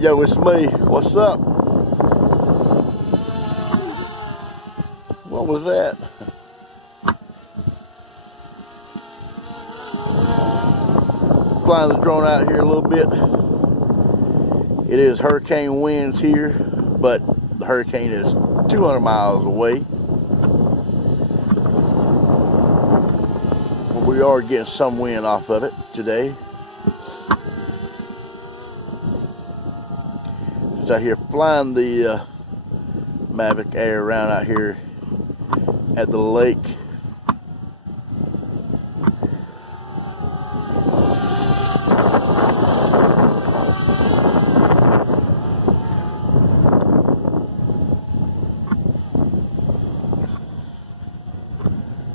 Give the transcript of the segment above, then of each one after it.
Yo, it's me. What's up? What was that? Flying the drone out here a little bit. It is hurricane winds here, but the hurricane is 200 miles away. But we are getting some wind off of it today. Just out here flying the Mavic Air around out here at the lake.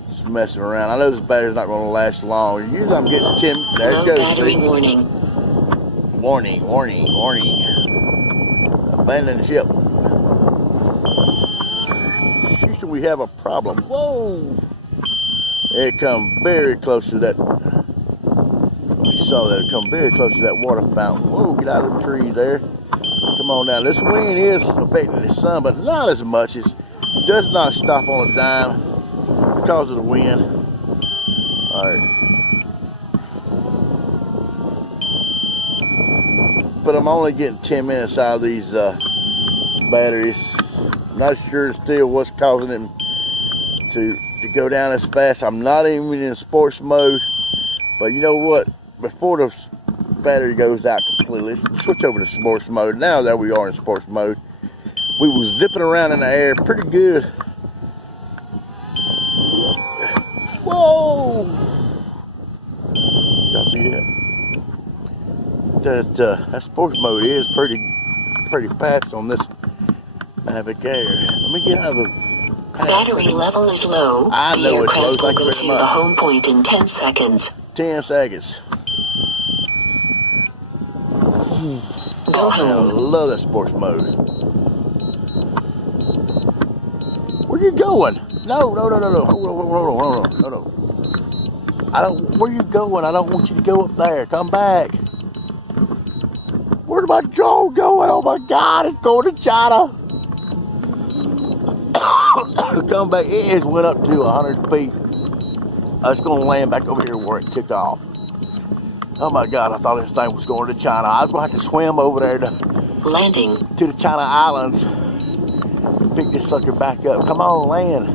Just messing around. I know this battery's not going to last long. Usually I'm getting 10. There it goes. Battery See? warning. Warning, warning, warning. Abandon ship. Houston, we have a problem. Whoa! It come very close to that. You saw that. It come very close to that water fountain. Whoa, get out of the tree there. Come on down. This wind is affecting the sun, but not as much. It does not stop on a dime because of the wind. All right. But I'm only getting 10 minutes out of these batteries. Not sure still what's causing them to go down as fast. I'm not even in sports mode, but you know what? Before the battery goes out completely, let's switch over to sports mode. Now that we are in sports mode, we was zipping around in the air pretty good. Whoa! Y'all see that? That sports mode is pretty fast on this Mavic Air. Let me get out of the Battery level is low. I know it's low. The Thank aircraft you will go very to much. the home point in 10 seconds. 10 seconds. Go I home. love that sports mode. Where you going? No. Hold on. Where you going? I don't want you to go up there. Come back. Where's my drone going? Oh my God, it's going to China. Come back. It has went up to 100 feet. It's going to land back over here where it took off. Oh my God, I thought this thing was going to China. I was going to have to swim over there to the China Islands. Pick this sucker back up. Come on, land.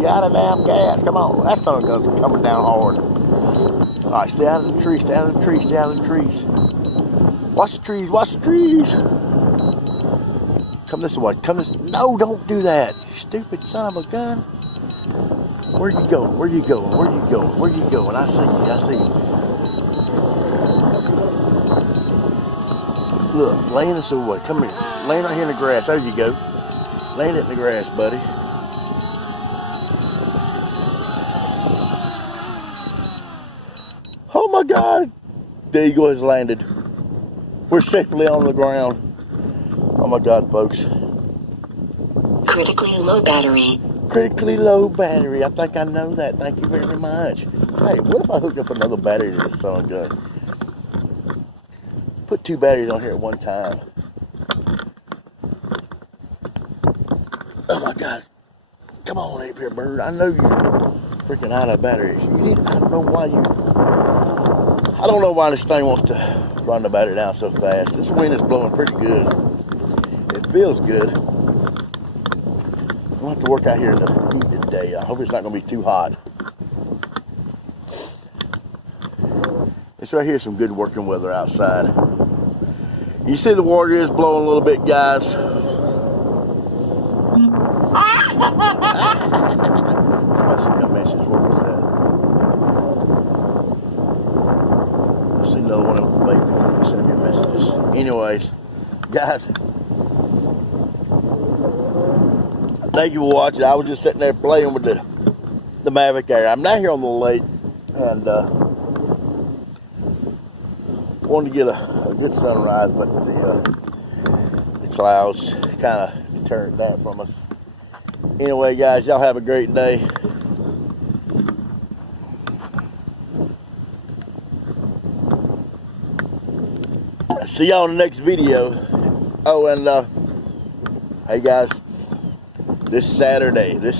You out of damn gas. Come on. That son of a gun's coming down hard. All right, stay out of the trees, stay out of the trees, stay out of the trees. Watch the trees, watch the trees. Come this way, come this. No, don't do that. Stupid son of a gun. Where you going? Where you going? Where you going? Where you going? I see you, I see you. Look, land this away. Come here. Land right here in the grass. There you go. Land it in the grass, buddy. Oh my God. The eagle has landed. We're safely on the ground. Oh my God, folks. Critically low battery. Critically low battery. I think I know that. Thank you very much. Hey, what if I hooked up another battery to this son of a gun? Put 2 batteries on here at one time. Oh my God. Come on up here, bird. I know you're freaking out of batteries. I don't know why this thing wants to run the battery down so fast. This wind is blowing pretty good. It feels good. I'm going to have to work out here in the heat today. I hope it's not going to be too hot. This right here is some good working weather outside. You see the water is blowing a little bit, guys. I see a message. What was that? I see another one of them late sending me messages. Anyways, guys, thank you for watching. I was just sitting there playing with the Mavic Air. I'm not here on the lake, and wanted to get a good sunrise, but the clouds kind of deterred that from us. Anyway, guys, y'all have a great day. See y'all in the next video. Oh, and hey guys, this Saturday, the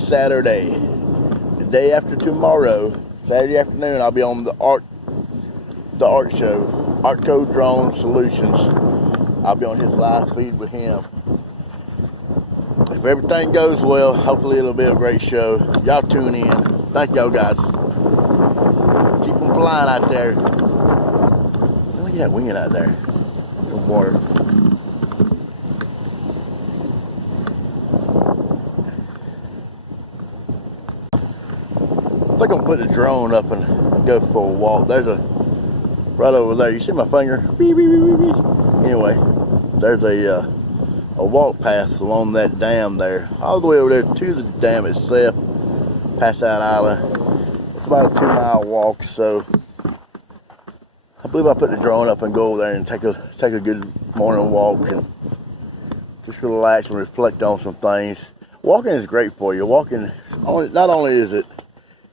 day after tomorrow, Saturday afternoon, I'll be on the art show, Artco Drone Solutions. I'll be on his live feed with him. If everything goes well, hopefully it'll be a great show. Y'all tune in. Thank y'all guys. Keep them flying out there. Look at that wind out there. Some water. I think I'm gonna put the drone up and go for a walk. There's a right over there. You see my finger? Beep, beep, beep, beep. Anyway, there's a walk path along that dam there, all the way over there to the dam itself, past that island. It's about a 2-mile walk, so I believe I'll put the drone up and go over there and take a good morning walk and just relax and reflect on some things. Walking is great for you. Walking, not only is it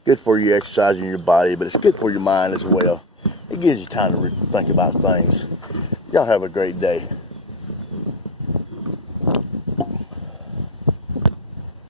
good for you exercising your body, but it's good for your mind as well. It gives you time to think about things. Y'all have a great day.